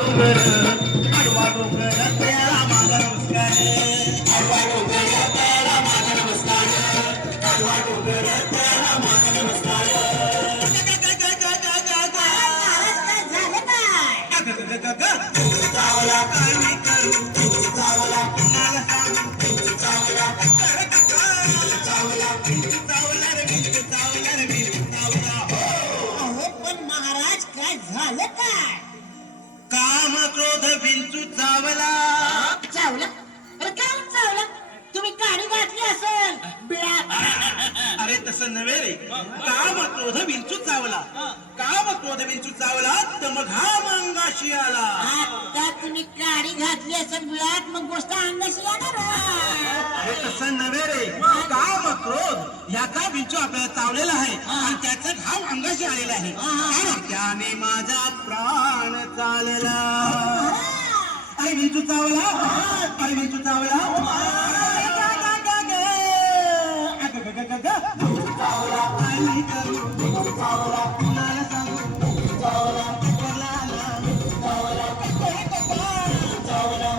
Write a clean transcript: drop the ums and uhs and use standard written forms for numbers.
आडवा डोंगर त्याला माझा नमस्कार आडवा डोंगर त्याला माझा नमस्कार आडवा डोंगर त्याला माझा नमस्कार चावला काय मी करू चावला कुणाला सांगू चावला चावला चावला रे चावला रे चावला अहो पण महाराज काय झालं काय? काम क्रोध विंचू चावला चावलं? अरे काय चावलं? तुम्ही गाडी घातली असेल बिळात. अरे तसं नव्हे रे काम क्रोध विंचू चावला काम क्रोध विंचू चावला तर मग हा अंगाशी आला आता तुम्ही गाडी घातली असेल बिळात मग गोष्ट अंगाशी येणार. अरे तसं नव्हे रे काम क्रोध याचा विंचू आपल्याला चावलेला आहे आणि त्याचा घाव अंगाशी आलेला आहे आणि त्याने माझा प्राण चालला अरे विंचू चावला अरे विंचू चावला चावला आणि करू चावला कुणाला सांगू चावला चावला चावला